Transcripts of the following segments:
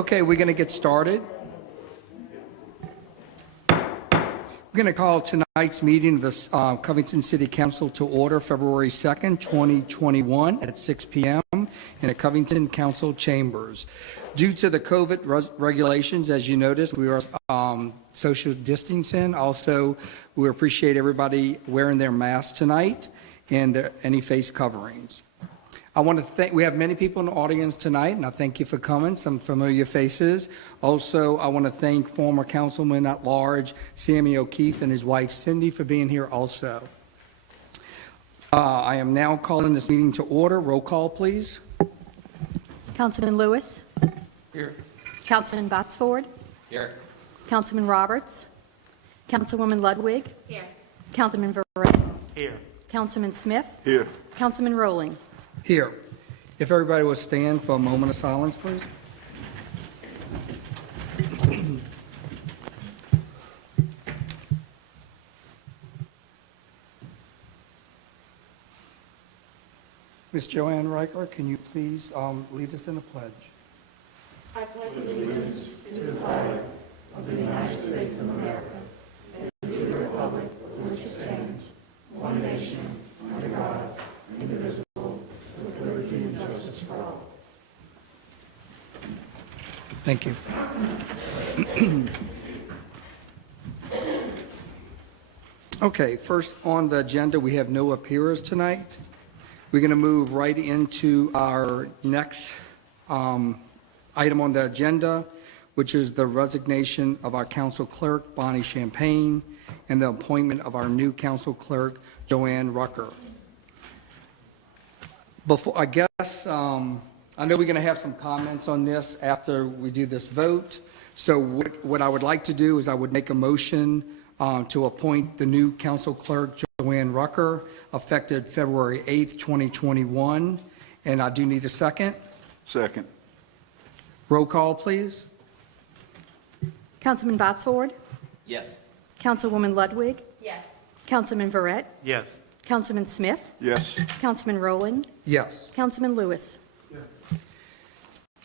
Okay, we're going to get started. We're going to call tonight's meeting of the Covington City Council to order February 2nd, 2021 at 6 p.m. in the Covington Council chambers. Due to the COVID regulations, as you noticed, we are social distancing. Also, we appreciate everybody wearing their masks tonight and any face coverings. I want to thank, we have many people in the audience tonight, and I thank you for coming, some familiar faces. Also, I want to thank former Councilman at Large, Sammy O'Keefe, and his wife, Cindy, for being here also. I am now calling this meeting to order. Roll call, please. Councilman Lewis. Here. Councilman Botsford. Here. Councilman Roberts. Councilwoman Ludwig. Here. Councilman Verrett. Here. Councilman Smith. Here. Councilman Rowling. Here. If everybody will stand for a moment of silence, please. Ms. Joanne Riker, can you please lead us in a pledge? I pledge allegiance to the flag of the United States of America and to the republic for which it stands, one nation, under God, indivisible, with liberty and justice for all. Thank you. Okay, first on the agenda, we have no appearers tonight. We're going to move right into our next item on the agenda, which is the resignation of our council clerk, Bonnie Champagne, and the appointment of our new council clerk, Joanne Rucker. Before, I guess, I know we're going to have some comments on this after we do this vote. So what I would like to do is I would make a motion to appoint the new council clerk, Joanne Rucker, effective February 8th, 2021. And I do need a second. Second. Roll call, please. Councilman Botsford. Yes. Councilwoman Ludwig. Yes. Councilman Verrett. Yes. Councilman Smith. Yes. Councilman Rowland. Yes. Councilman Lewis.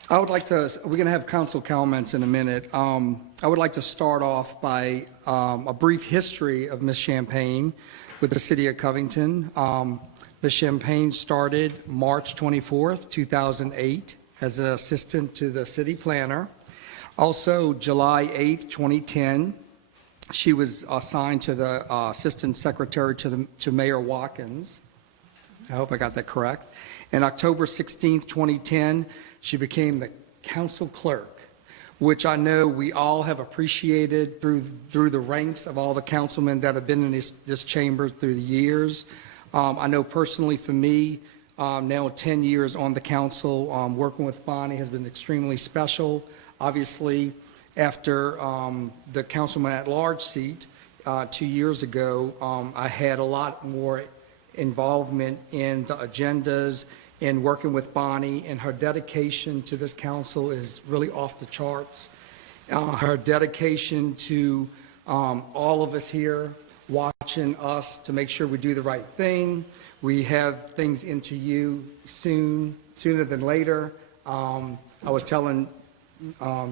I would like to, we're going to have council comments in a minute. I would like to start off by a brief history of Ms. Champagne with the City of Covington. Ms. Champagne started March 24th, 2008 as an assistant to the city planner. Also, July 8th, 2010, she was assigned to the assistant secretary to Mayor Watkins. I hope I got that correct. And October 16th, 2010, she became the council clerk, which I know we all have appreciated through the ranks of all the councilmen that have been in this chamber through the years. I know personally for me, now 10 years on the council, working with Bonnie has been extremely special. Obviously, after the councilman at large seat 2 years ago, I had a lot more involvement in the agendas and working with Bonnie, and her dedication to this council is really off the charts. Her dedication to all of us here, watching us to make sure we do the right thing. We have things into you sooner than later. I was telling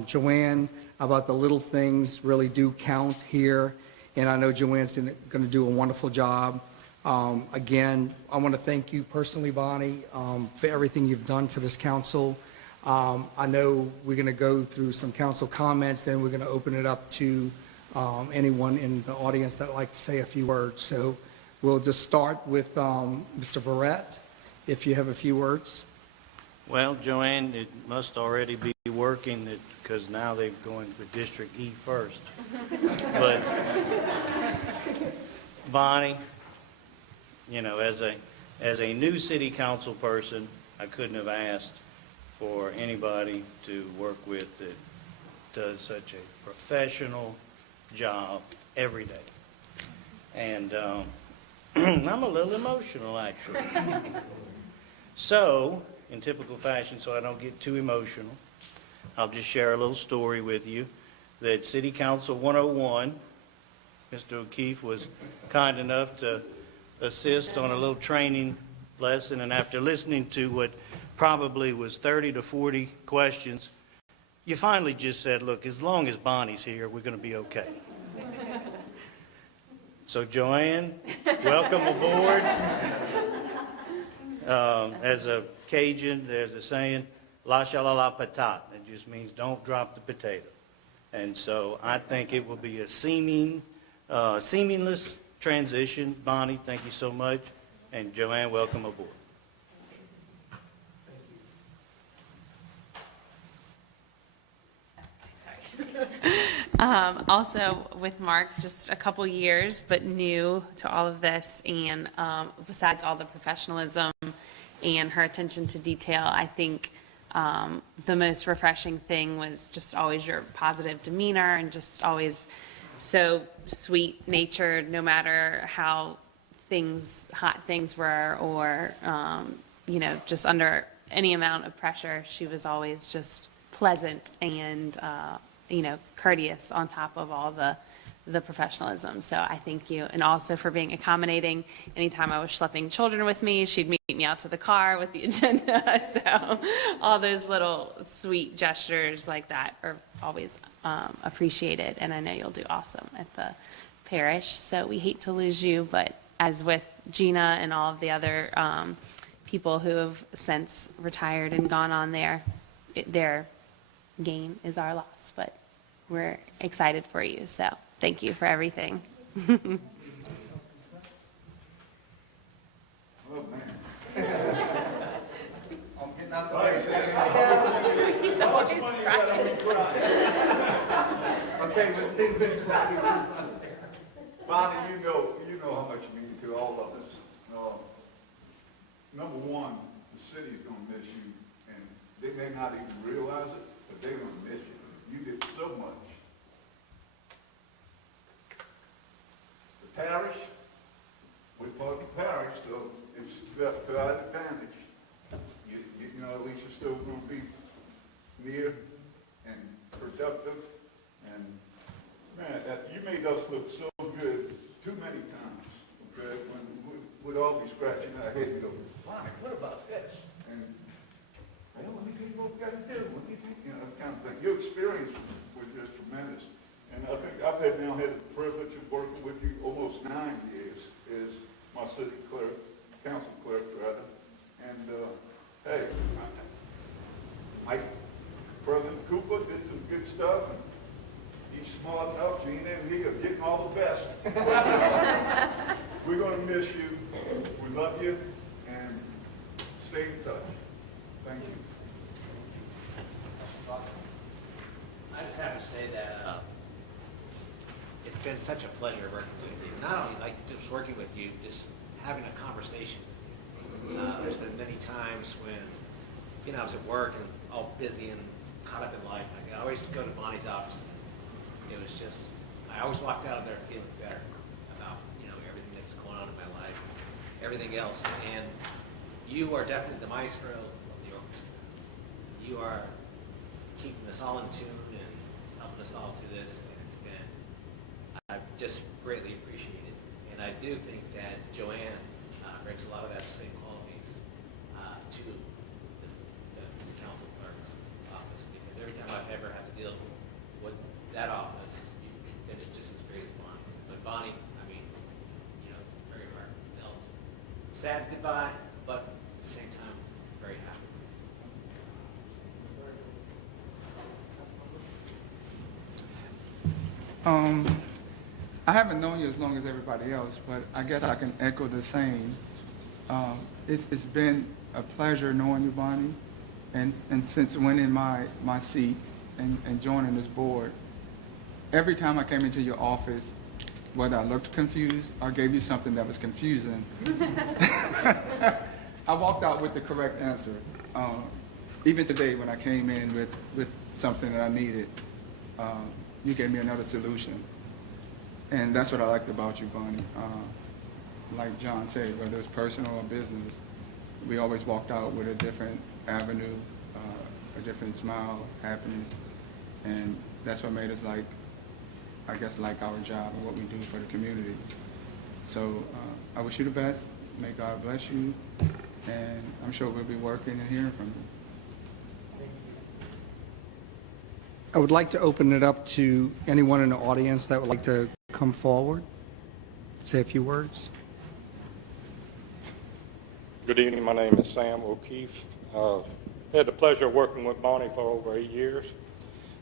Joanne about the little things really do count here, and I know Joanne's going to do a wonderful job. Again, I want to thank you personally, Bonnie, for everything you've done for this council. I know we're going to go through some council comments, then we're going to open it up to anyone in the audience that would like to say a few words. So we'll just start with Mr. Verrett, if you have a few words. Well, Joanne, it must already be working because now they're going for District E first. But Bonnie, you know, as a new city council person, I couldn't have asked for anybody to work with that does such a professional job every day. And I'm a little emotional, actually. So, in typical fashion, so I don't get too emotional, I'll just share a little story with you that City Council 101, Mr. O'Keefe was kind enough to assist on a little training lesson, and after listening to what probably was 30 to 40 questions, you finally just said, look, as long as Bonnie's here, we're going to be okay. So Joanne, welcome aboard. As a Cajun, there's a saying, la shalala patat. It just means don't drop the potato. And so I think it will be a seamless transition. Bonnie, thank you so much. And Joanne, welcome aboard. Also with Mark, just a couple years, but new to all of this, and besides all the professionalism and her attention to detail, I think the most refreshing thing was just always your positive demeanor and just always so sweet-natured, no matter how hot things were, or just under any amount of pressure, she was always just pleasant and courteous on top of all the professionalism. So I thank you. And also for being accommodating. Anytime I was schlepping children with me, she'd meet me out to the car with the agenda. So all those little sweet gestures like that are always appreciated. And I know you'll do awesome at the parish. So we hate to lose you, but as with Gina and all of the other people who have since retired and gone on there, their gain is our loss. But we're excited for you, so thank you for everything. Oh, man. I'm getting out the way. He's always crying. Okay, let's take this. Bonnie, you know how much you mean to all of us. Number one, the city's gonna miss you, and they may not even realize it, but they're gonna miss you. You did so much. The parish, we're part of the parish, so it's to our advantage. You know, at least you're still gonna be near and productive, and man, you made us look so good too many times, okay? When we'd all be scratching our head and go, Bonnie, what about this? And, well, let me tell you what we got to do. Let me tell you, that kind of thing. Your experience was just tremendous. And I think I've now had the privilege of working with you almost 9 years as my city clerk, council clerk, rather. And, hey, President Cooper did some good stuff, and he's smart enough, Gina and he are getting all the best. We're going to miss you. We love you, and stay in touch. Thank you. I just have to say that it's been such a pleasure working with you. Not only like just working with you, just having a conversation. There's been many times when, I was at work and all busy and caught up in life. I could always go to Bonnie's office. It was just, I always walked out of there feeling better about, everything that's going on in my life, everything else. And you are definitely the maestro of the orchestra. You are keeping us all in tune and helping us all through this. And it's been, I just greatly appreciate it. And I do think that Joanne brings a lot of that same qualities to the council clerk's office. Because every time I've ever had to deal with that office, you've been just as great as Bonnie. But Bonnie, it's very heartfelt. Sad goodbye, but at the same time, very happy. I haven't known you as long as everybody else, but I guess I can echo the same. It's been a pleasure knowing you, Bonnie, and since winning my seat and joining this board, every time I came into your office, whether I looked confused or gave you something that was confusing, I walked out with the correct answer. Even today when I came in with something that I needed, you gave me another solution. And that's what I liked about you, Bonnie. Like John said, whether it's personal or business, we always walked out with a different avenue, a different smile, happiness. And that's what made us like our job and what we do for the community. So I wish you the best. May God bless you. And I'm sure we'll be working and hearing from you. I would like to open it up to anyone in the audience that would like to come forward, say a few words. Good evening. My name is Sam O'Keefe. Had the pleasure of working with Bonnie for over 8 years.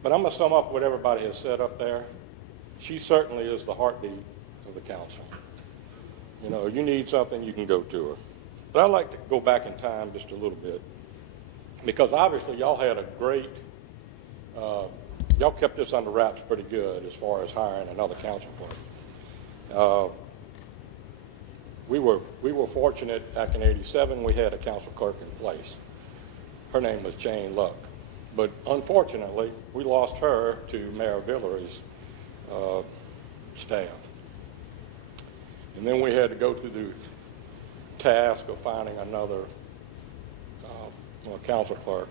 But I'm going to sum up what everybody has said up there. She certainly is the heartbeat of the council. You know, you need something, you can go to her. But I'd like to go back in time just a little bit, because obviously y'all had a great, y'all kept this under wraps pretty good as far as hiring another council clerk. We were fortunate back in '87, we had a council clerk in place. Her name was Jane Luck. But unfortunately, we lost her to Mayor Villery's staff. And then we had to go through the task of finding another council clerk.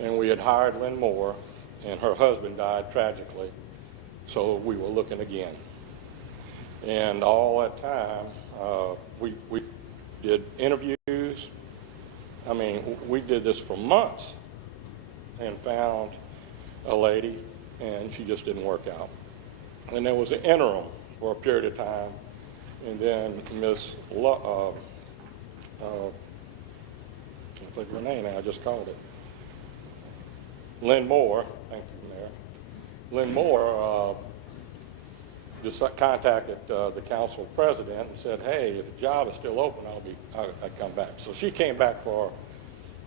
And we had hired Lynn Moore, and her husband died tragically, so we were looking again. And all that time, we did interviews. I mean, we did this for months and found a lady, and she just didn't work out. And there was an interim for a period of time, and then Miss can't think of her name now, I just called it. Lynn Moore, thank you, Mayor. Lynn Moore just contacted the council president and said, hey, if the job is still open, I'd come back. So she came back for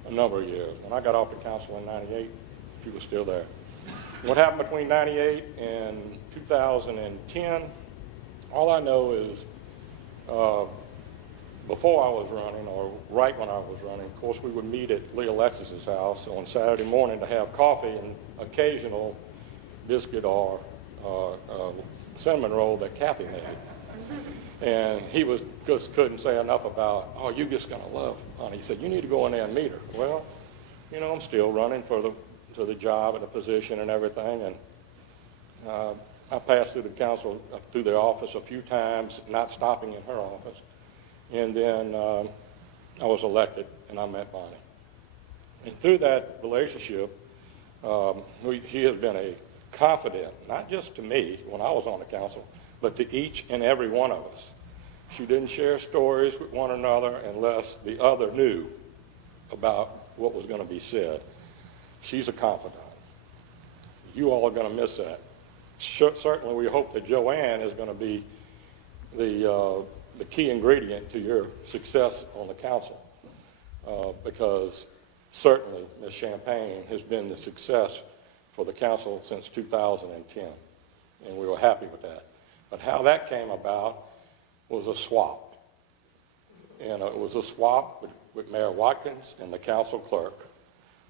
a number of years. When I got off the council in '98, she was still there. What happened between '98 and 2010, all I know is before I was running, or right when I was running, of course, we would meet at Lee Alexis's house on Saturday morning to have coffee and occasional biscuit or cinnamon roll that Kathy made. And he just couldn't say enough about, oh, you're just going to love honey. He said, you need to go in there and meet her. Well, you know, I'm still running for the job and the position and everything. And I passed through the council, through the office a few times, not stopping in her office. And then I was elected, and I met Bonnie. And through that relationship, he has been a confidant, not just to me when I was on the council, but to each and every one of us. She didn't share stories with one another unless the other knew about what was going to be said. She's a confidant. You all are going to miss that. Certainly, we hope that Joanne is going to be the key ingredient to your success on the council, because certainly Ms. Champagne has been the success for the council since 2010, and we were happy with that. But how that came about was a swap, and it was a swap with Mayor Watkins and the council clerk,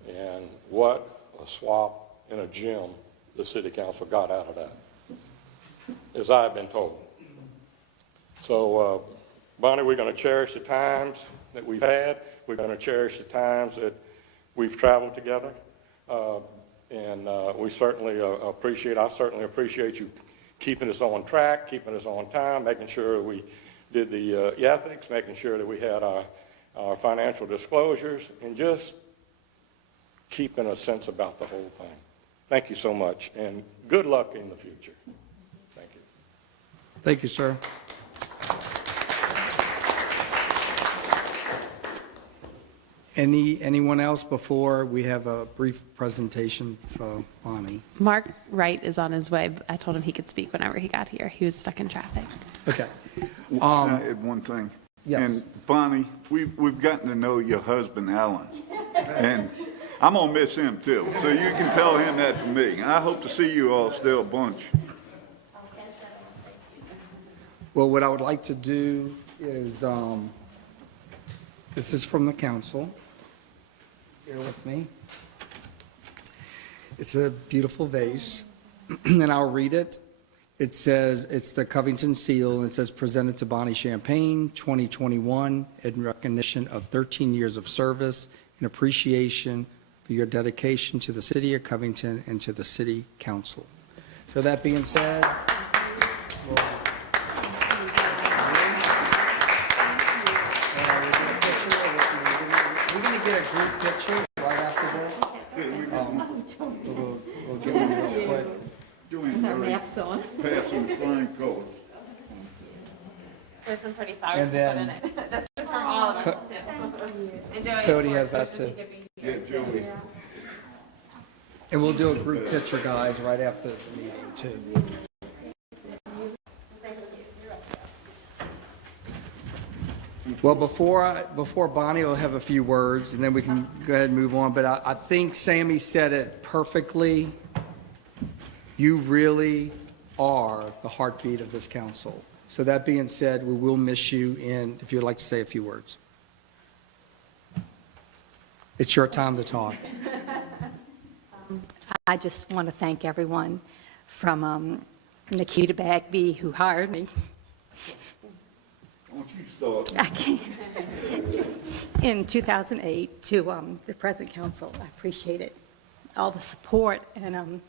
and what a swap in a gym the city council got out of that, as I've been told. So, Bonnie, we're going to cherish the times that we've had. We're going to cherish the times that we've traveled together. And we certainly I certainly appreciate you keeping us on track, keeping us on time, making sure we did the ethics, making sure that we had our financial disclosures, and just keeping a sense about the whole thing. Thank you so much, and good luck in the future. Thank you. Thank you, sir. Anyone else before we have a brief presentation for Bonnie? Mark Wright is on his way. But I told him he could speak whenever he got here. He was stuck in traffic. Okay. Can I add one thing? Yes. And Bonnie, we've gotten to know your husband, Alan, and I'm gonna miss him too. So you can tell him that from me. And I hope to see you all still a bunch. Well, what I would like to do is, this is from the council. Bear with me. It's a beautiful vase, and I'll read it. It says, it's the Covington seal, and it says, presented to Bonnie Champagne, 2021, in recognition of 13 years of service and appreciation for your dedication to the city of Covington and to the city council. So that being said, we're going to get a group picture right after this. We'll get have masks on. Passing flying colors. There's some pretty flowers And to put then- in it. This is from all of us, too. And Joey, of Cody course, has so that she too. could be Yeah, here. Joey. And we'll do a group picture, guys, right after the meeting, too. Well, before Bonnie will have a few words, and then we can go ahead and move on, but I think Sammy said it perfectly. You really are the heartbeat of this council. So that being said, we will miss you, and if you'd like to say a few words. It's your time to talk. I just want to thank everyone from Nikita Bagby, who hired me. Don't you start. I can't. In 2008, to the present council. I appreciate it, all the support, and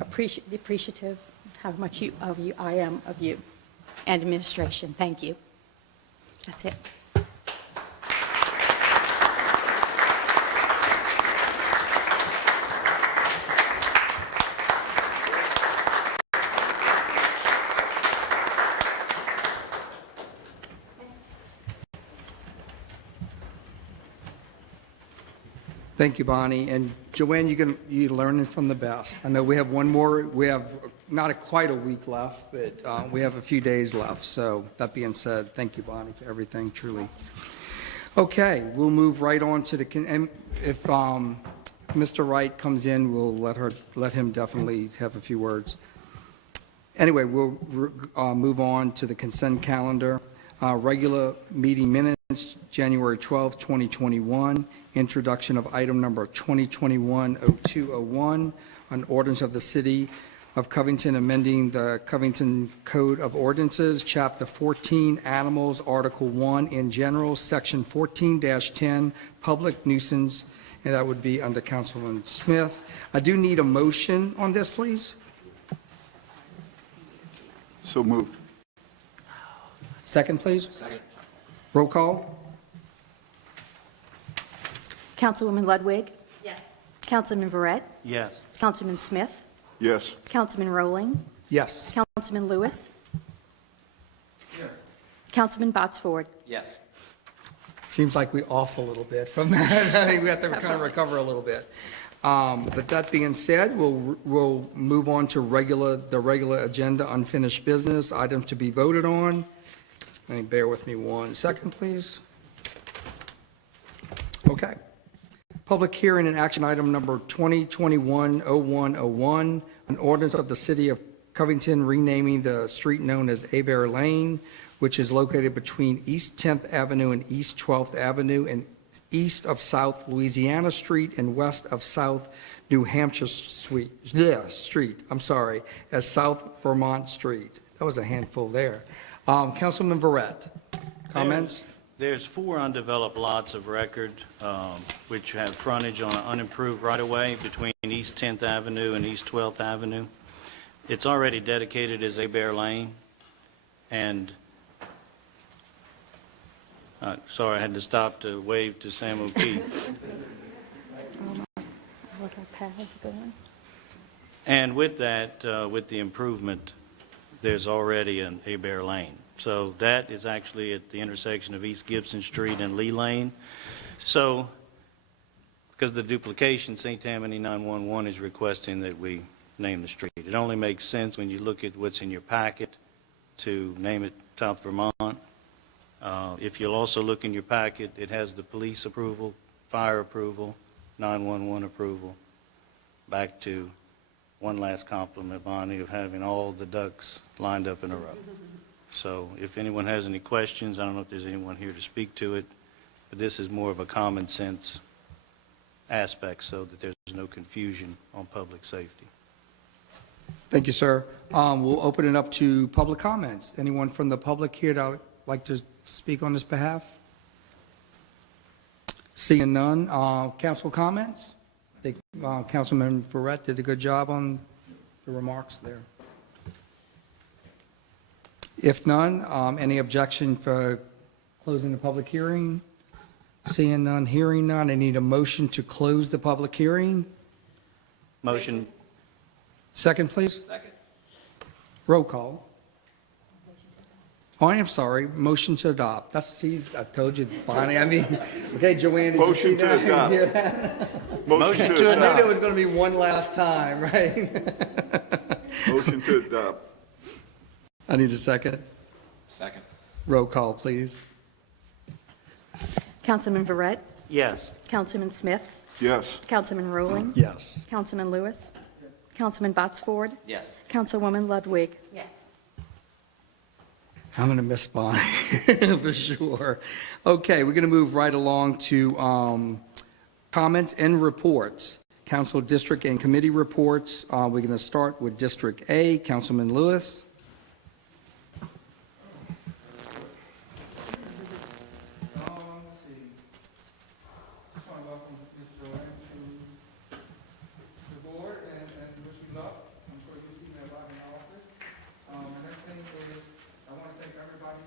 appreciative how much I am of you and administration. Thank you. That's it. Thank you, Bonnie. And Joanne, you're learning from the best. I know we have one more, we have quite a week left, but we have a few days left. So that being said, thank you, Bonnie, for everything, truly. Okay, we'll move right on to and if Mr. Wright comes in, we'll let him definitely have a few words. Anyway, we'll move on to the consent calendar. Regular meeting minutes, January 12, 2021. Introduction of item number 2021-0201, an ordinance of the City of Covington amending the Covington Code of Ordinances, Chapter 14, Animals, Article 1 in general, Section 14-10, Public Nuisance, and that would be under Councilman Smith. I do need a motion on this, please. So moved. Second, please. Second. Roll call. Councilwoman Ludwig. Yes. Councilman Verret. Yes. Councilman Smith. Yes. Councilman Rowling. Yes. Councilman Lewis. Councilman Botsford. Yes. Seems like we off a little bit from that. We have to kind of recover a little bit. But that being said, we'll move on to the regular agenda, unfinished business, items to be voted on. Bear with me 1 second, please. Okay. Public hearing and action item number 2021-0101, an ordinance of the City of Covington renaming the street known as Abear Lane, which is located between East 10th Avenue and East 12th Avenue and east of South Louisiana Street and west of South New Hampshire Street, as South Vermont Street. That was a handful there. Councilman Verret, comments? There's 4 undeveloped lots of record, which have frontage on an unimproved right-of-way between East 10th Avenue and East 12th Avenue. It's already dedicated as Abear Lane, and, sorry, I had to stop to wave to Sam O'Keefe. Look how paths going. And with that, with the improvement, there's already an Abear Lane. So that is actually at the intersection of East Gibson Street and Lee Lane. So, because of the duplication, St. Tammany 911 is requesting that we name the street. It only makes sense when you look at what's in your packet to name it South Vermont. If you'll also look in your packet, it has the police approval, fire approval, 911 approval. Back to one last compliment, Bonnie, of having all the ducks lined up in a row. So if anyone has any questions, I don't know if there's anyone here to speak to it, but this is more of a common sense aspect so that there's no confusion on public safety. Thank you, sir. We'll open it up to public comments. Anyone from the public here that would like to speak on this behalf? Seeing none, council comments? I think Councilman Verret did a good job on the remarks there. If none, any objection for closing the public hearing? Seeing none, hearing none, I need a motion to close the public hearing. Motion, Second, please. Second. Roll call. Oh, I am sorry, motion to adopt. See, I told you, Bonnie, okay, Joanne, did you Motion see to that? adopt. Hear that? Motion to I knew there adopt. was going to be one last time, right? Motion to adopt. I need a second. Second. Roll call, please. Councilman Verret, Yes. Councilman Smith, Yes. Councilman Rowling, Yes. Councilman Lewis, Councilman Botsford, Yes. Councilwoman Ludwig. Yes. I'm going to miss Bonnie, for sure. Okay, we're going to move right along to comments and reports. Council, district, and committee reports. We're going to start with District A. Councilman Lewis. Let's see. Just want to welcome Ms. Joanne to the board and wish you luck. I'm sure you'll see me a lot in the office. The next thing is, I want to thank everybody.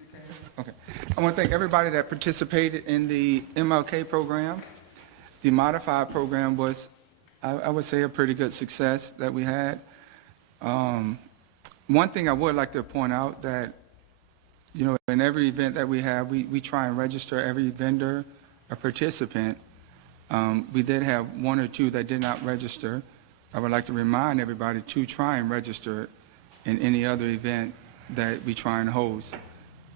You came? Okay. I want to thank everybody that participated in the MLK program. The modified program was, I would say, a pretty good success that we had. One thing I would like to point out that, you know, in every event that we have, we try and register every vendor or participant. We did have one or two that did not register. I would like to remind everybody to try and register in any other event that we try and host.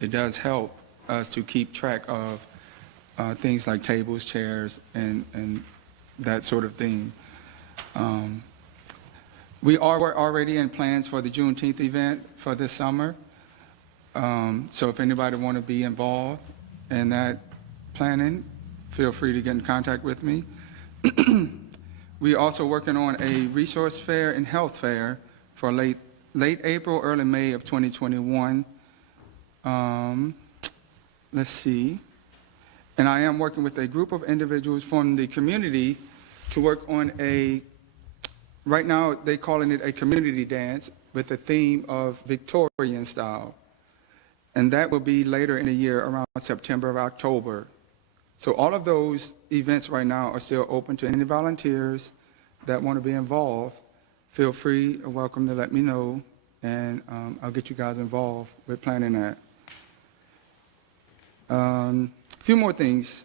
It does help us to keep track of things like tables, chairs, and that sort of thing. We are already in plans for the Juneteenth event for this summer. So if anybody want to be involved in that planning, feel free to get in contact with me. We're also working on a resource fair and health fair for late April, early May of 2021. Let's see. And I am working with a group of individuals from the community to work on right now they're calling it a community dance with the theme of Victorian style. And that will be later in the year, around September or October. So all of those events right now are still open to any volunteers that want to be involved. Feel free or welcome to let me know, and I'll get you guys involved with planning that. A few more things.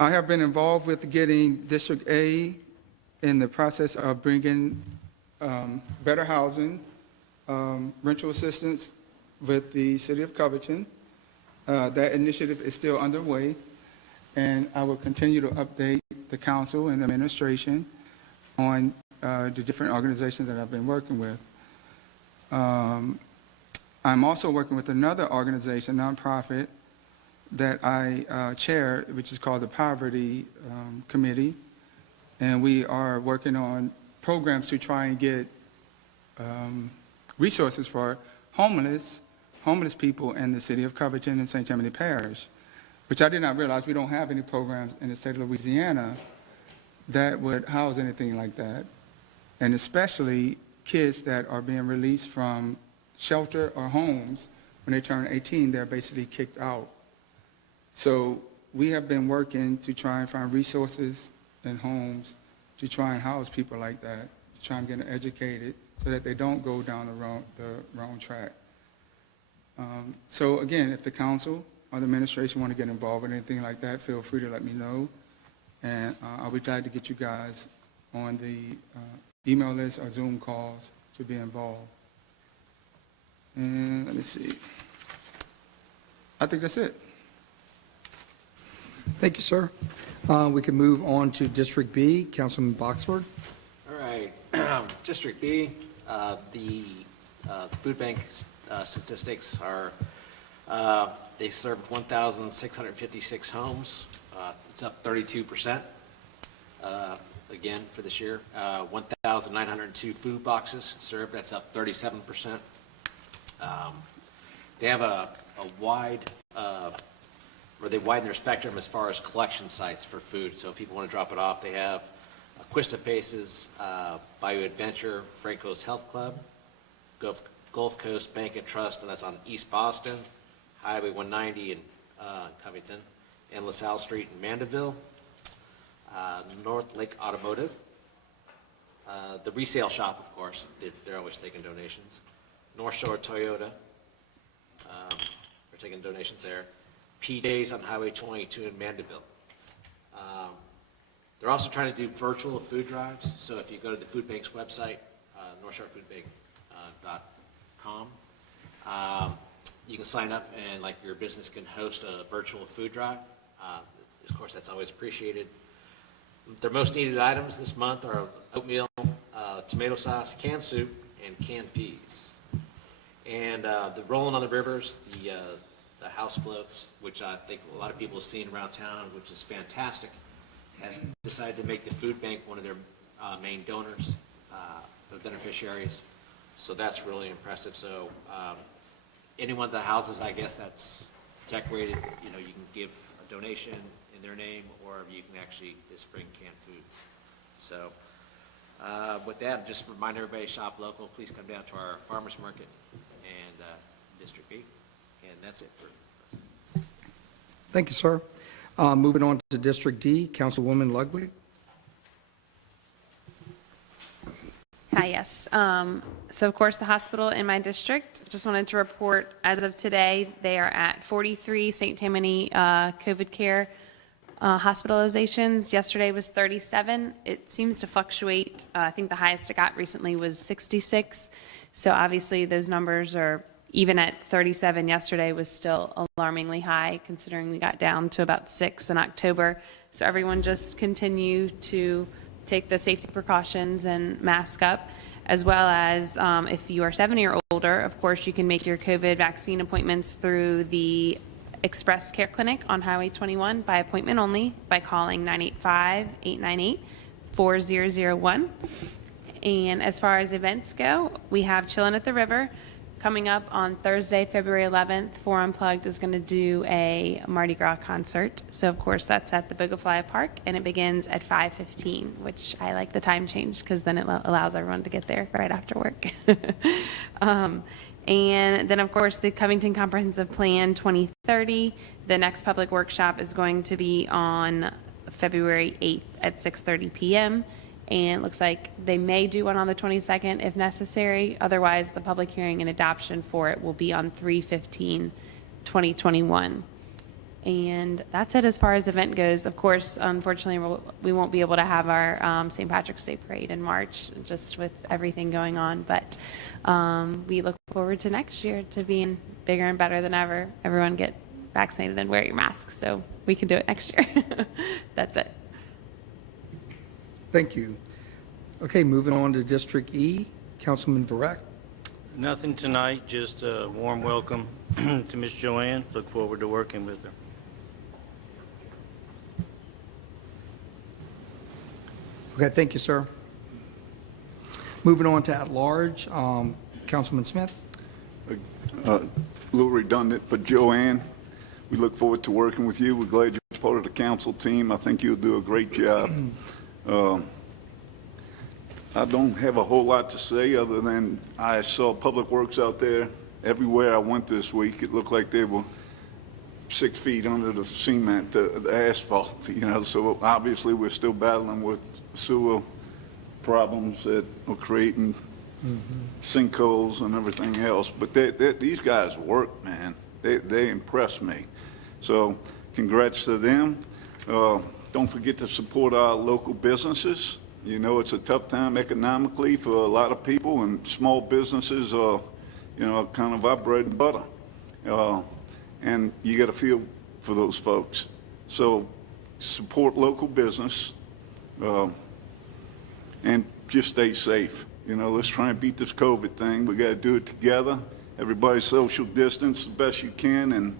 I have been involved with getting District A in the process of bringing better housing, rental assistance with the City of Covington. That initiative is still underway, and I will continue to update the council and administration on the different organizations that I've been working with. I'm also working with another organization, nonprofit, that I chair, which is called the Poverty Committee, and we are working on programs to try and get resources for homeless people in the City of Covington and St. Tammany Parish, which I did not realize we don't have any programs in the state of Louisiana that would house anything like that, and especially kids that are being released from shelter or homes. When they turn 18, they're basically kicked out. So we have been working to try and find resources and homes to try and house people like that, to try and get them educated so that they don't go down the wrong track. So again, if the council or the administration want to get involved in anything like that, feel free to let me know. And I'll be glad to get you guys on the email list or Zoom calls to be involved. And let me see. I think that's it. Thank you, sir. We can move on to District B. Councilman Boxford. All right, District B, the food bank statistics are, they served 1,656 homes. It's up 32%, again, for this year. 1,902 food boxes served, that's up 37%. They have a wide, or they widen their spectrum as far as collection sites for food. So if people want to drop it off, they have Quista Paces, Bayou Adventure, Franco's Health Club, Gulf Coast Bank and Trust, and that's on East Boston, Highway 190 in Covington, and LaSalle Street in Mandeville, North Lake Automotive, The resale shop, of course, they're always taking donations. North Shore Toyota, we're taking donations there. PJ's on Highway 22 in Mandeville. They're also trying to do virtual food drives, so if you go to the Food Bank's website, northshorefoodbank.com, you can sign up and like your business can host a virtual food drive. Of course, that's always appreciated. Their most needed items this month are oatmeal, tomato sauce, canned soup, and canned peas. And the Rolling on the Rivers, the house floats, which I think a lot of people have seen around town, which is fantastic, has decided to make the food bank one of their main donors, the beneficiaries. So that's really impressive. So anyone at the houses, I guess, that's decorated, you know, you can give a donation in their name, or you can actually just bring canned foods. So with that, just remind everybody, shop local. Please come down to our farmers market and District B. And that's it for. Thank you, sir. Moving on to District D, Councilwoman Ludwig. Hi, yes. So of course, the hospital in my district, just wanted to report, as of today, they are at 43 St. Tammany COVID care hospitalizations. Yesterday was 37. It seems to fluctuate. I think the highest it got recently was 66. So obviously, those numbers are, even at 37 yesterday, was still alarmingly high, considering we got down to about 6 in October. So everyone just continue to take the safety precautions and mask up, as well as if you are 70 or older, of course, you can make your COVID vaccine appointments through the Express Care Clinic on Highway 21 by appointment only by calling 985-898-4001. And as far as events go, we have Chillin' at the River coming up on Thursday, February 11th. 4 Unplugged is going to do a Mardi Gras concert. So, of course, that's at the Bogafly Park, and it begins at 5:15, which I like the time change because then it allows everyone to get there right after work. And then, of course, the Covington Comprehensive Plan 2030, the next public workshop is going to be on February 8th at 6:30 p.m., and it looks like they may do one on the 22nd if necessary. Otherwise, the public hearing and adoption for it will be on 3/15/2021. And that's it as far as event goes. Of course, unfortunately, we won't be able to have our St. Patrick's Day Parade in March, just with everything going on. But we look forward to next year to being bigger and better than ever. Everyone get vaccinated and wear your masks so we can do it next year. That's it. Thank you. Okay, moving on to District E, Councilman Verreck. Nothing tonight, just a warm welcome to Ms. Joanne. Look forward to working with her. Okay, thank you, sir. Moving on to at-large, Councilman Smith. A little redundant, but Joanne, we look forward to working with you. We're glad you're part of the council team. I think you'll do a great job. I don't have a whole lot to say other than I saw Public Works out there. Everywhere I went this week, it looked like they were 6 feet under the cement, the asphalt, you know, so obviously we're still battling with sewer problems that are creating sinkholes and everything else. But these guys work, man. They impress me. So congrats to them. Don't forget to support our local businesses. You know, it's a tough time economically for a lot of people, and small businesses are, you know, kind of our bread and butter. And you got to feel for those folks. So support local business and just stay safe. You know, let's try and beat this COVID thing. We got to do it together. Everybody social distance the best you can and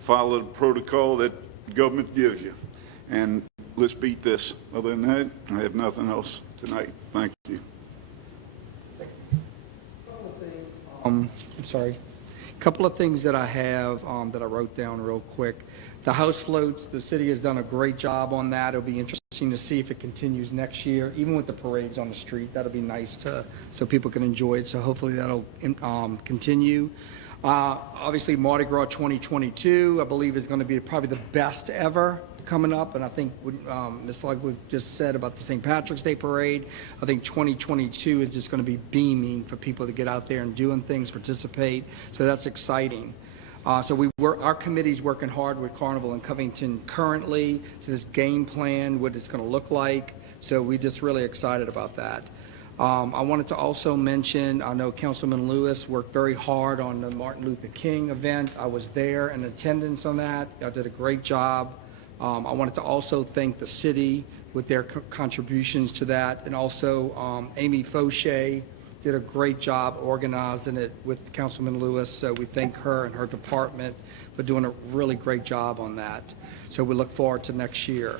follow the protocol that the government gives you. And let's beat this. Other than that, I have nothing else tonight. Thank you. I'm sorry. A couple of things that I have that I wrote down real quick. The house floats, the city has done a great job on that. It'll be interesting to see if it continues next year, even with the parades on the street. That'll be nice so people can enjoy it. So hopefully that'll continue. Obviously, Mardi Gras 2022, I believe, is going to be probably the best ever. coming up, and I think what Ms. Ludwig just said about the St. Patrick's Day Parade, I think 2022 is just going to be beaming for people to get out there and doing things, participate, so that's exciting. So our committee's working hard with Carnival in Covington currently to this game plan, what it's going to look like, so we're just really excited about that. I wanted to also mention, I know Councilman Lewis worked very hard on the Martin Luther King event. I was there in attendance on that. Y'all did a great job. I wanted to also thank the city with their contributions to that, and also Amy Fauché did a great job organizing it with Councilman Lewis, so we thank her and her department for doing a really great job on that. So we look forward to next year.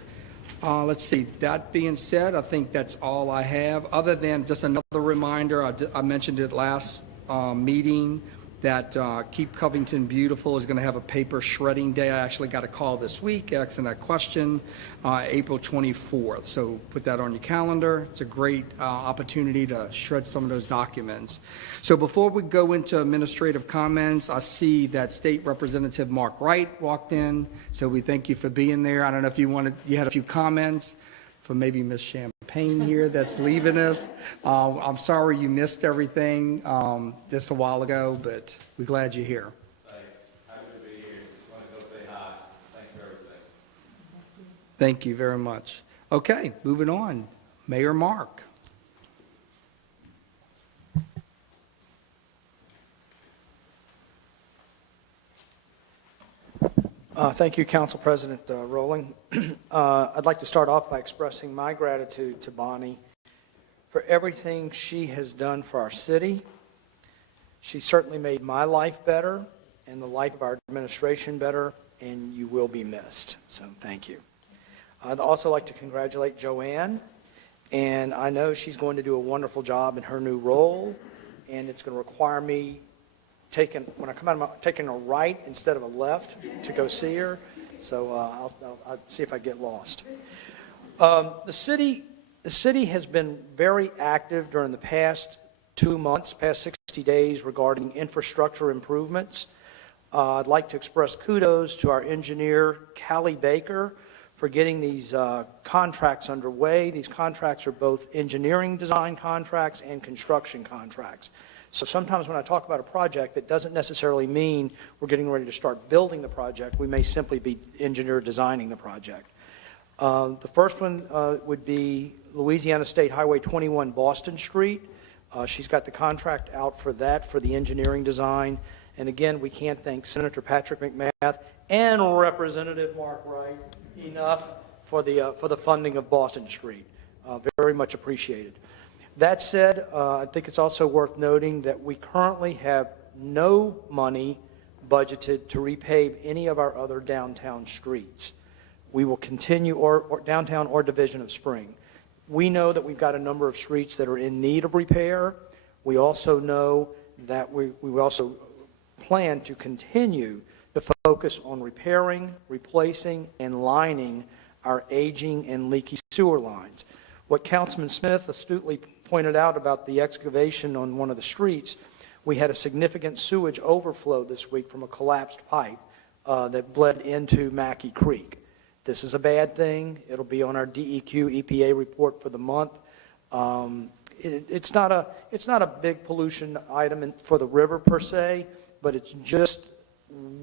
Let's see, that being said, I think that's all I have, other than just another reminder, I mentioned it last meeting, that Keep Covington Beautiful is going to have a paper shredding day. I actually got a call this week asking that question, April 24th. So put that on your calendar. It's a great opportunity to shred some of those documents. So before we go into administrative comments, I see that State Representative Mark Wright walked in. So we thank you for being there. I don't know if you had a few comments for maybe Ms. Champagne here that's leaving us. I'm sorry you missed everything just a while ago, but we're glad you're here. Thanks. Happy to be here. Just want to go say hi. Thanks for everything. Thank you very much. Okay, moving on. Mayor Mark. Thank you, Council President Rowling. I'd like to start off by expressing my gratitude to Bonnie for everything she has done for our city. She certainly made my life better and the life of our administration better, and you will be missed. So thank you. I'd also like to congratulate Joanne, and I know she's going to do a wonderful job in her new role, and it's going to require me when I come out, I'm taking a right instead of a left to go see her. So I'll see if I get lost. The city has been very active during the past 2 months, past 60 days regarding infrastructure improvements. I'd like to express kudos to our engineer, Callie Baker, for getting these contracts underway. These contracts are both engineering design contracts and construction contracts. So sometimes when I talk about a project, that doesn't necessarily mean we're getting ready to start building the project. We may simply be engineer designing the project. The first one would be Louisiana State Highway 21 Boston Street. She's got the contract out for that, for the engineering design. And again, we can't thank Senator Patrick McMath and Representative Mark Wright enough for the funding of Boston Street. Very much appreciated. That said, I think it's also worth noting that we currently have no money budgeted to repave any of our other downtown streets. We will continue, or downtown or Division of Spring. We know that we've got a number of streets that are in need of repair. We also know that we also plan to continue to focus on repairing, replacing, and lining our aging and leaky sewer lines. What Councilman Smith astutely pointed out about the excavation on one of the streets, we had a significant sewage overflow this week from a collapsed pipe that bled into Mackey Creek. This is a bad thing. It'll be on our DEQ EPA report for the month. It's not a big pollution item for the river per se, but it's just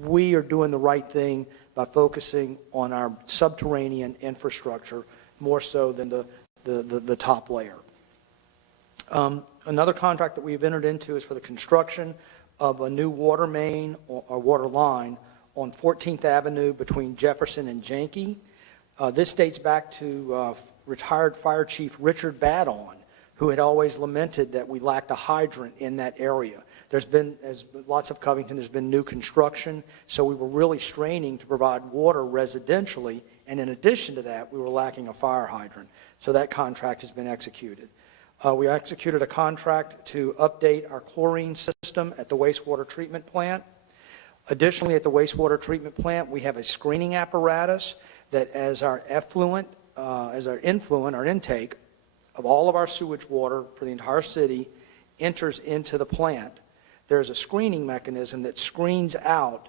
we are doing the right thing by focusing on our subterranean infrastructure more so than the top layer. Another contract that we've entered into is for the construction of a new water main or water line on 14th Avenue between Jefferson and Janke. This dates back to retired Fire Chief Richard Badon, who had always lamented that we lacked a hydrant in that area. There's been, as lots of Covington, there's been new construction, so we were really straining to provide water residentially, and in addition to that, we were lacking a fire hydrant. So that contract has been executed. We executed a contract to update our chlorine system at the wastewater treatment plant. Additionally, at the wastewater treatment plant, we have a screening apparatus that as our effluent, our intake of all of our sewage water for the entire city enters into the plant, there's a screening mechanism that screens out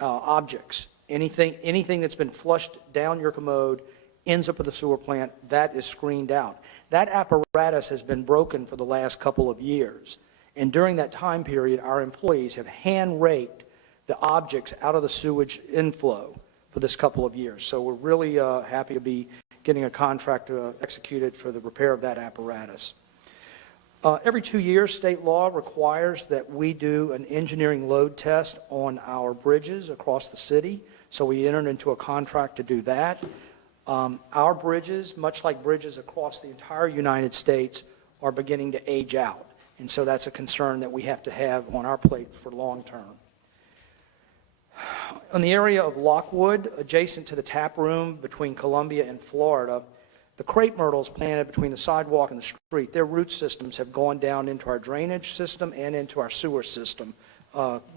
objects Anything that's been flushed down your commode ends up at the sewer plant, that is screened out. That apparatus has been broken for the last couple of years. And during that time period, our employees have hand-raked the objects out of the sewage inflow for this couple of years. So we're really happy to be getting a contract executed for the repair of that apparatus. Every 2 years, state law requires that we do an engineering load test on our bridges across the city. So we entered into a contract to do that. Our bridges, much like bridges across the entire United States, are beginning to age out. And so that's a concern that we have to have on our plate for long term. In the area of Lockwood, adjacent to the tap room between Columbia and Florida, the crepe myrtles planted between the sidewalk and the street, their root systems have gone down into our drainage system and into our sewer system,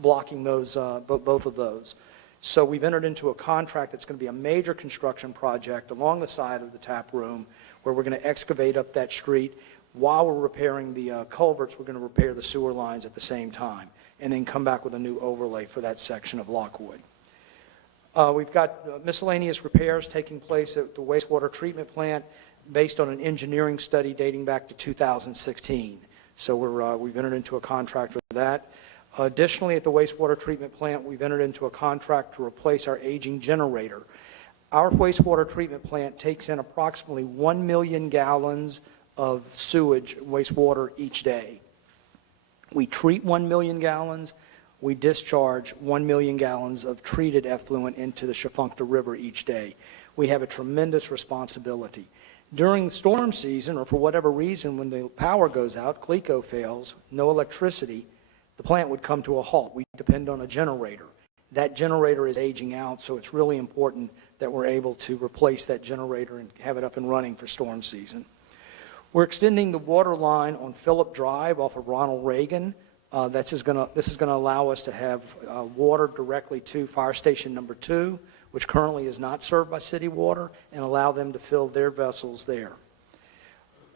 blocking those, both of those. So we've entered into a contract that's going to be a major construction project along the side of the tap room, where we're going to excavate up that street. While we're repairing the culverts, we're going to repair the sewer lines at the same time, and then come back with a new overlay for that section of Lockwood. We've got miscellaneous repairs taking place at the wastewater treatment plant based on an engineering study dating back to 2016. So we've entered into a contract for that. Additionally, at the wastewater treatment plant, we've entered into a contract to replace our aging generator. Our wastewater treatment plant takes in approximately 1 million gallons of sewage, wastewater each day. We treat 1 million gallons. We discharge 1 million gallons of treated effluent into the Tchefuncte River each day. We have a tremendous responsibility. During storm season, or for whatever reason, when the power goes out, CLECO fails, no electricity, the plant would come to a halt. We depend on a generator. That generator is aging out, so it's really important that we're able to replace that generator and have it up and running for storm season. We're extending the water line on Phillip Drive off of Ronald Reagan. This is going to allow us to have water directly to Fire Station Number 2, which currently is not served by city water, and allow them to fill their vessels there.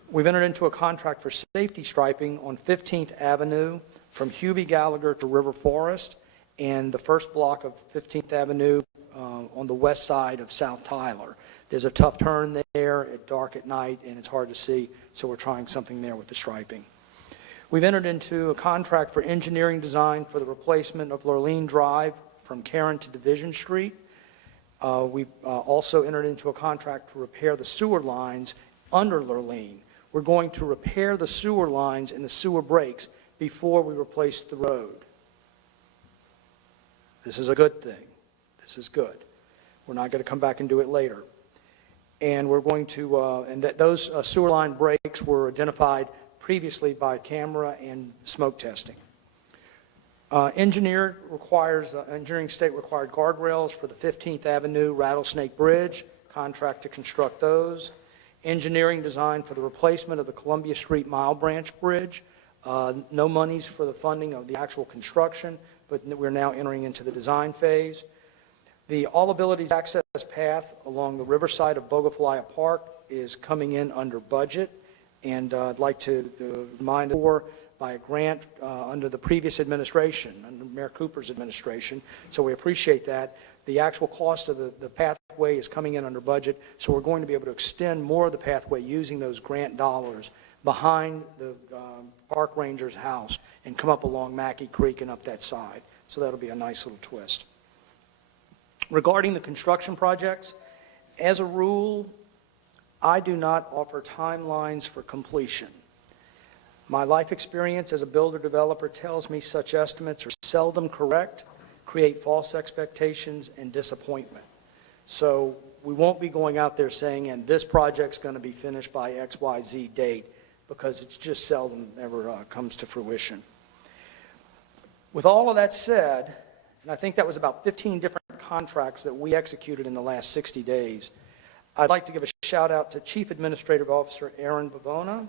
We've entered into a contract for safety striping on 15th Avenue from Hubie Gallagher to River Forest, and the first block of 15th Avenue on the west side of South Tyler. There's a tough turn there at dark at night, and it's hard to see, so we're trying something there with the striping. We've entered into a contract for engineering design for the replacement of Lurleen Drive from Karen to Division Street. We've also entered into a contract to repair the sewer lines under Lurleen. We're going to repair the sewer lines and the sewer breaks before we replace the road. This is a good thing. This is good. We're not going to come back and do it later. And we're going to, those sewer line breaks were identified previously by camera and smoke testing. Engineering state required guardrails for the 15th Avenue Rattlesnake Bridge, contract to construct those. Engineering design for the replacement of the Columbia Street Mile Branch Bridge. No monies for the funding of the actual construction, but we're now entering into the design phase. The All Abilities Access Path along the riverside of Bogafilaya Park is coming in under budget, and I'd like to remind the board by a grant under the previous administration, under Mayor Cooper's administration, so we appreciate that. The actual cost of the pathway is coming in under budget, so we're going to be able to extend more of the pathway using those grant dollars behind the park ranger's house and come up along Mackey Creek and up that side. So that'll be a nice little twist. Regarding the construction projects, as a rule, I do not offer timelines for completion. My life experience as a builder-developer tells me such estimates are seldom correct, create false expectations and disappointment. So we won't be going out there saying, and this project's going to be finished by XYZ date, because it's just seldom ever comes to fruition. With all of that said, and I think that was about 15 different contracts that we executed in the last 60 days, I'd like to give a shout out to Chief Administrative Officer Aaron Bavona,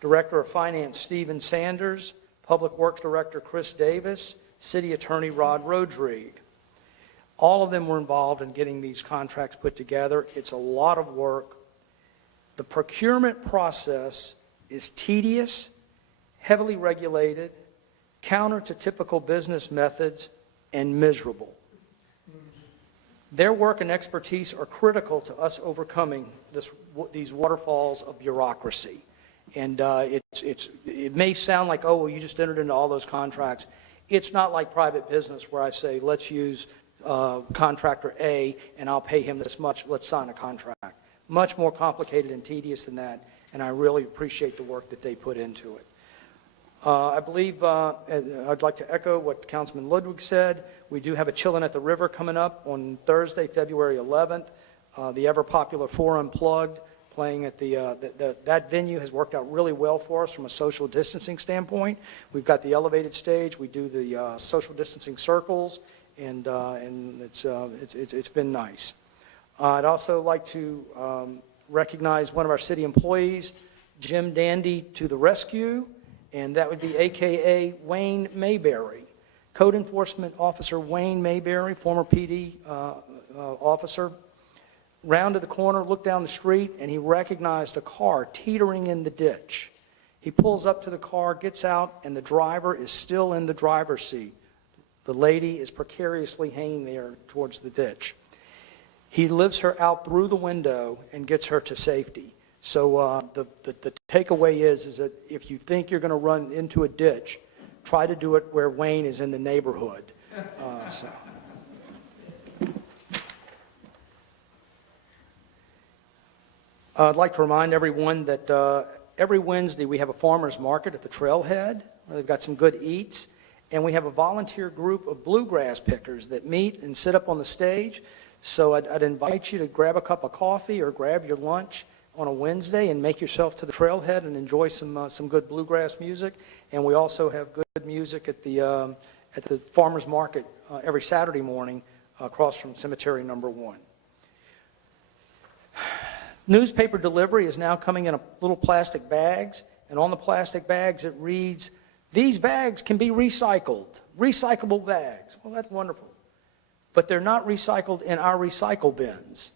Director of Finance Stephen Sanders, Public Works Director Chris Davis, City Attorney Rod Rodrigue. All of them were involved in getting these contracts put together. It's a lot of work. The procurement process is tedious, heavily regulated, counter to typical business methods, and miserable. Their work and expertise are critical to us overcoming these waterfalls of bureaucracy. And it may sound like, oh, well, you just entered into all those contracts. It's not like private business where I say, let's use contractor A and I'll pay him this much, let's sign a contract. Much more complicated and tedious than that, and I really appreciate the work that they put into it. I believe, I'd like to echo what Councilman Ludwig said. We do have a Chillin' at the River coming up on Thursday, February 11th. The ever-popular 4 Unplugged playing at that venue has worked out really well for us from a social distancing standpoint. We've got the elevated stage. We do the social distancing circles, and it's been nice. I'd also like to recognize one of our city employees, Jim Dandy, to the rescue, and that would be AKA Wayne Mayberry. Code Enforcement Officer Wayne Mayberry, former PD officer, rounded the corner, looked down the street, and he recognized a car teetering in the ditch. He pulls up to the car, gets out, and the driver is still in the driver's seat. The lady is precariously hanging there towards the ditch. He lifts her out through the window and gets her to safety. So the takeaway is that if you think you're going to run into a ditch, try to do it where Wayne is in the neighborhood. I'd like to remind everyone that every Wednesday we have a farmer's market at the trailhead, where they've got some good eats, and we have a volunteer group of bluegrass pickers that meet and sit up on the stage. So I'd invite you to grab a cup of coffee or grab your lunch on a Wednesday and make yourself to the trailhead and enjoy some good bluegrass music. And we also have good music at the farmer's market every Saturday morning across from Cemetery Number 1. Newspaper delivery is now coming in little plastic bags, and on the plastic bags it reads, "These bags can be recycled, recyclable bags." Well, that's wonderful. But they're not recycled in our recycle bins.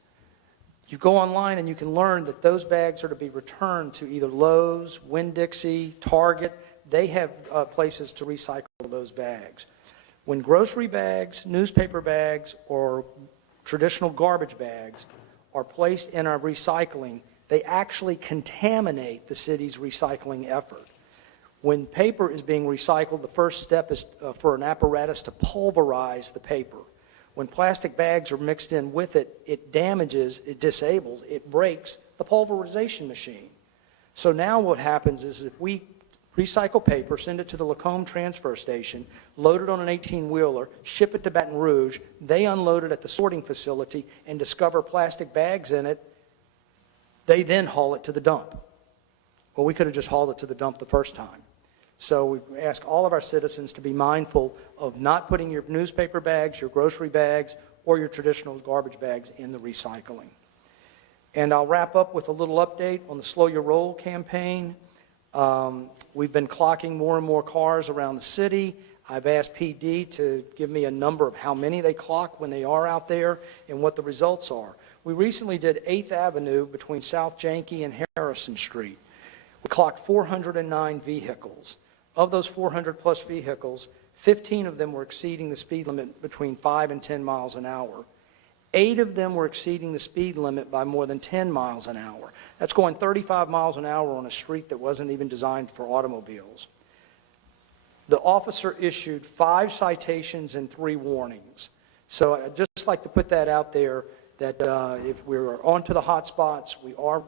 You go online and you can learn that those bags are to be returned to either Lowe's, Winn-Dixie, Target. They have places to recycle those bags. When grocery bags, newspaper bags, or traditional garbage bags are placed in our recycling, they actually contaminate the city's recycling effort. When paper is being recycled, the first step is for an apparatus to pulverize the paper. When plastic bags are mixed in with it, it damages, it disables, it breaks the pulverization machine. So now what happens is if we recycle paper, send it to the Lacombe transfer station, load it on an 18-wheeler, ship it to Baton Rouge, they unload it at the sorting facility and discover plastic bags in it, they then haul it to the dump. Well, we could have just hauled it to the dump the first time. So we ask all of our citizens to be mindful of not putting your newspaper bags, your grocery bags, or your traditional garbage bags in the recycling. And I'll wrap up with a little update on the Slow Your Roll campaign. We've been clocking more and more cars around the city. I've asked PD to give me a number of how many they clock when they are out there and what the results are. We recently did 8th Avenue between South Yankee and Harrison Street. We clocked 409 vehicles. Of those 400 plus vehicles, 15 of them were exceeding the speed limit between 5 and 10 miles an hour. 8 of them were exceeding the speed limit by more than 10 miles an hour. That's going 35 miles an hour on a street that wasn't even designed for automobiles. The officer issued 5 citations and 3 warnings. So I'd just like to put that out there that if we're onto the hot spots, we are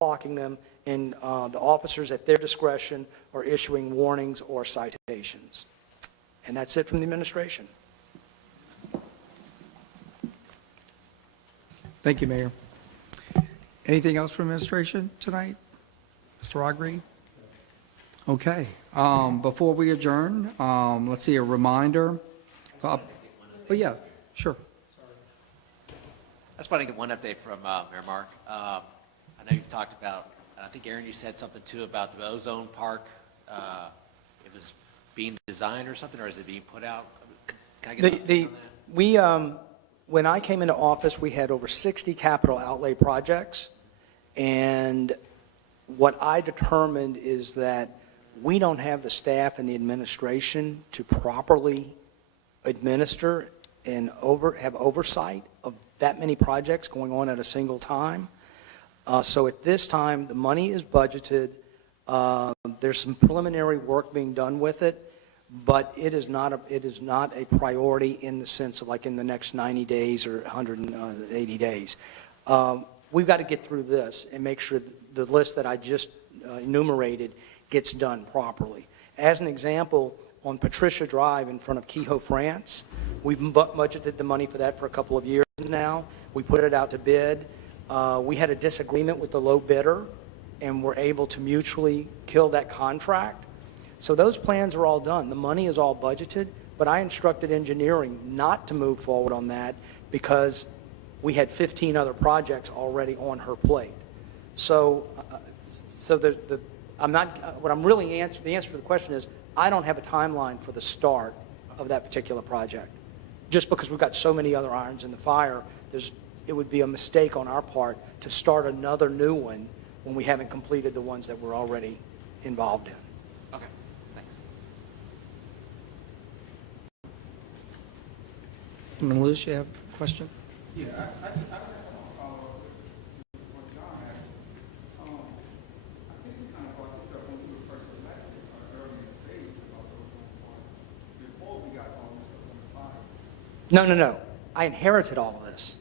clocking them, and the officers at their discretion are issuing warnings or citations. And that's it from the administration. Thank you, Mayor. Anything else from administration tonight? Mr. Augrey? Okay. Before we adjourn, let's see, a reminder. Oh, yeah, sure. I just want to get one update from Mayor Mark. I know you've talked about, and I think, Aaron, you said something too about the ozone park. It was being designed or something, or is it being put out? Can I get an update on that? When I came into office, we had over 60 capital outlay projects, and what I determined is that we don't have the staff and the administration to properly administer and have oversight of that many projects going on at a single time. So at this time, the money is budgeted. There's some preliminary work being done with it, but it is not a priority in the sense of like in the next 90 days or 180 days. We've got to get through this and make sure the list that I just enumerated gets done properly. As an example, on Patricia Drive in front of Kehoe, France, we've budgeted the money for that for a couple of years now. We put it out to bid. We had a disagreement with the low bidder, and we're able to mutually kill that contract. So those plans are all done. The money is all budgeted, but I instructed engineering not to move forward on that because we had 15 other projects already on her plate. So, I'm not, what I'm really the answer to the question is, I don't have a timeline for the start of that particular project. Just because we've got so many other irons in the fire, it would be a mistake on our part to start another new one when we haven't completed the ones that we're already involved in. Okay, thanks. Councilman Lewis, you have a question? Yeah, I want to follow up with what John asked. I think we kind of brought this up when we were first elected, early in the stage about those before we got all this stuff on the fire. No. I inherited all of this.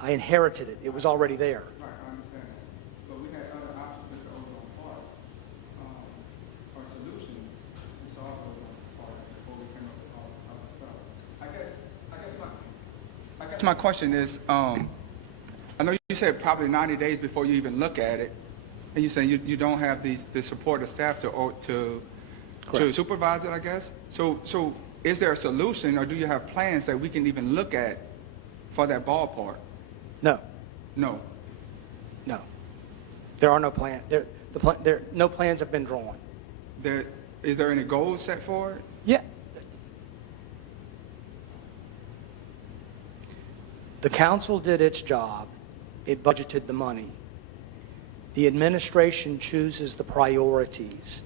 I inherited it. It was already there. Right, I understand that. But we had other options with the ozone part, or solutions to solve the ozone part before we came up with all this other stuff. I guess my question is, I know you said probably 90 days before you even look at it, and you're saying you don't have the support of staff to supervise it, I guess? So is there a solution, or do you have plans that we can even look at for that ballpark? No. No. There are no plans. No plans have been drawn. Is there any goals set for it? Yeah. The council did its job. It budgeted the money. The administration chooses the priorities.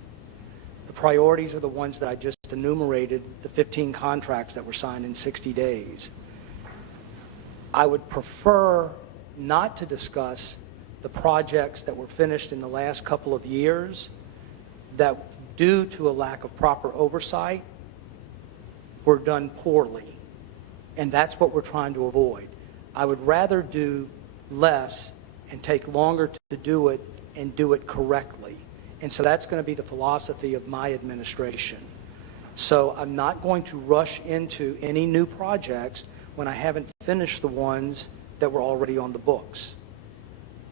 The priorities are the ones that I just enumerated, the 15 contracts that were signed in 60 days. I would prefer not to discuss the projects that were finished in the last couple of years that, due to a lack of proper oversight, were done poorly. And that's what we're trying to avoid. I would rather do less and take longer to do it and do it correctly. And so that's going to be the philosophy of my administration. So I'm not going to rush into any new projects when I haven't finished the ones that were already on the books.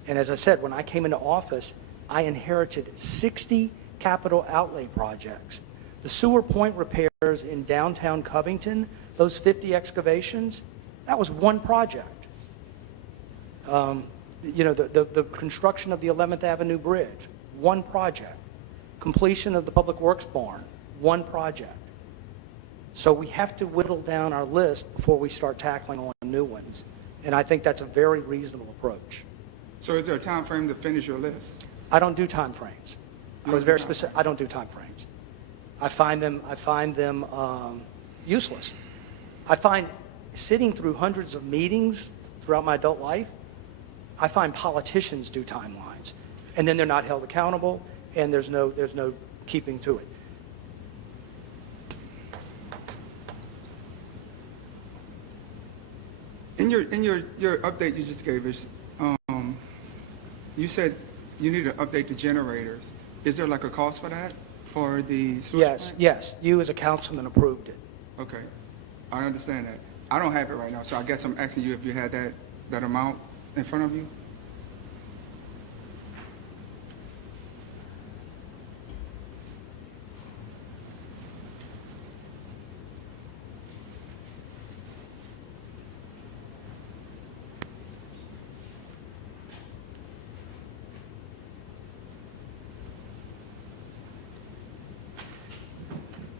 And as I said, when I came into office, I inherited 60 capital outlay projects. The sewer point repairs in downtown Covington, those 50 excavations, that was one project. The construction of the 11th Avenue Bridge, one project. Completion of the Public Works Barn, one project. So we have to whittle down our list before we start tackling on new ones. And I think that's a very reasonable approach. So is there a time frame to finish your list? I don't do time frames. I was very specific. I don't do time frames. I find them useless. I find sitting through hundreds of meetings throughout my adult life, I find politicians do timelines, and then they're not held accountable, and there's no keeping to it. In your update you just gave us, you said you need to update the generators. Is there like a cost for that, for the switch plant? Yes. You as a councilman approved it. Okay, I understand that. I don't have it right now, so I guess I'm asking you if you had that amount in front of you?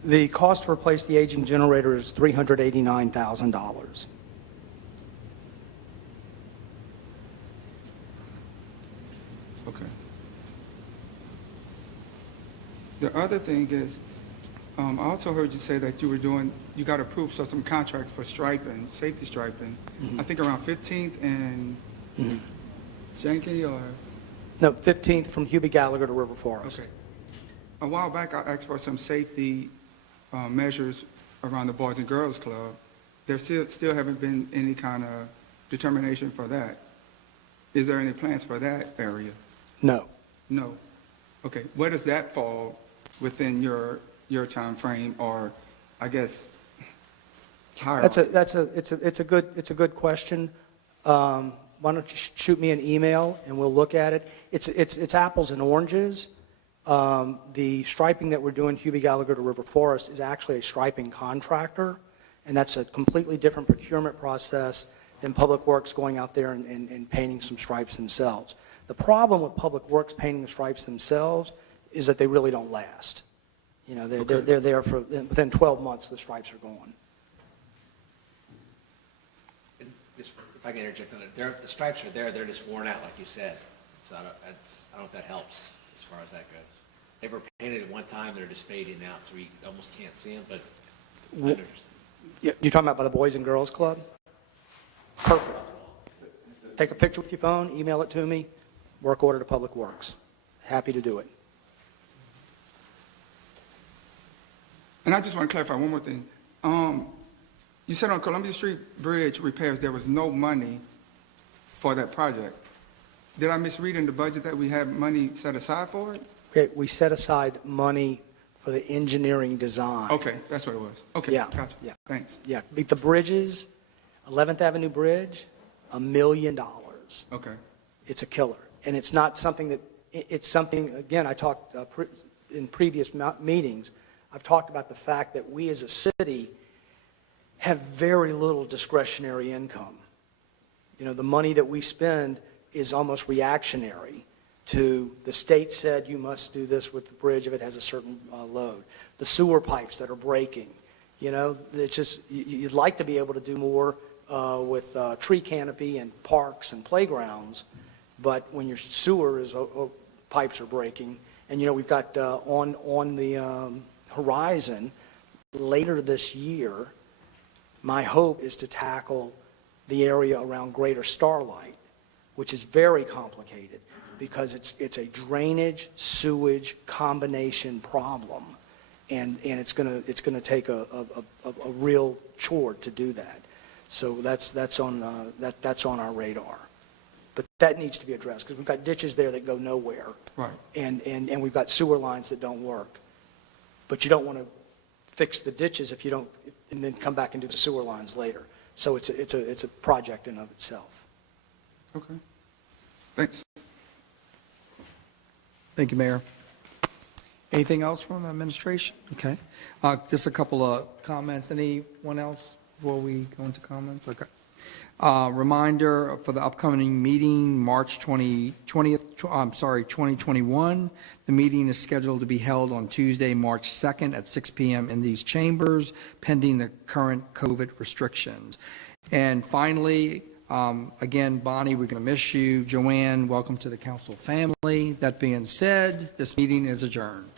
The cost to replace the aging generator is $389,000. Okay. The other thing is, I also heard you say that you got approved for some contracts for striping, safety striping, I think around 15th and Jenkins or? No, 15th from Hubie Gallagher to River Forest. Okay. A while back, I asked for some safety measures around the Boys and Girls Club. There still haven't been any kind of determination for that. Is there any plans for that area? No. No. Okay. Where does that fall within your time frame, or I guess hierarchy? It's a good question. Why don't you shoot me an email and we'll look at it. It's apples and oranges. The striping that we're doing, Hubie Gallagher to River Forest, is actually a striping contractor, and that's a completely different procurement process than Public Works going out there and painting some stripes themselves. The problem with Public Works painting the stripes themselves is that they really don't last. You know, they're there for, within 12 months, the stripes are gone. And just, if I can interject on it, the stripes are there, they're just worn out, like you said. So I don't know if that helps as far as that goes. They were painted at one time, they're just fading out, so we almost can't see them, but I understand. You're talking about by the Boys and Girls Club? Perfect. Take a picture with your phone, email it to me, work order to Public Works. Happy to do it. And I just want to clarify one more thing. You said on Columbia Street Bridge repairs, there was no money for that project. Did I misread in the budget that we had money set aside for it? We set aside money for the engineering design. Okay, that's what it was. Okay, Yeah, gotcha. yeah. Thanks. Yeah, the bridges, 11th Avenue Bridge, $1 million. Okay. It's a killer. And it's not something that, it's something, again, I talked in previous meetings, I've talked about the fact that we as a city have very little discretionary income. You know, the money that we spend is almost reactionary to the state said you must do this with the bridge if it has a certain load. The sewer pipes that are breaking, you know, it's just, you'd like to be able to do more with tree canopy and parks and playgrounds, but when your sewer is, pipes are breaking, and you know, we've got on the horizon later this year, my hope is to tackle the area around Greater Starlight, which is very complicated because it's a drainage sewage combination problem, and it's gonna take a real chore to do that. So that's on our radar. But that needs to be addressed because we've got ditches there that go nowhere. Right. And we've got sewer lines that don't work. But you don't want to fix the ditches if you don't, and then come back and do the sewer lines later. So it's a project in of itself. Okay. Thanks. Thank you, Mayor. Anything else from the administration? Okay. Just a couple of comments. Anyone else before we go into comments? Okay. Reminder for the upcoming meeting, March 2021. The meeting is scheduled to be held on Tuesday, March 2nd at 6 p.m. in these chambers, pending the current COVID restrictions. And finally, again, Bonnie, we're going to miss you. Joanne, welcome to the council family. That being said, this meeting is adjourned.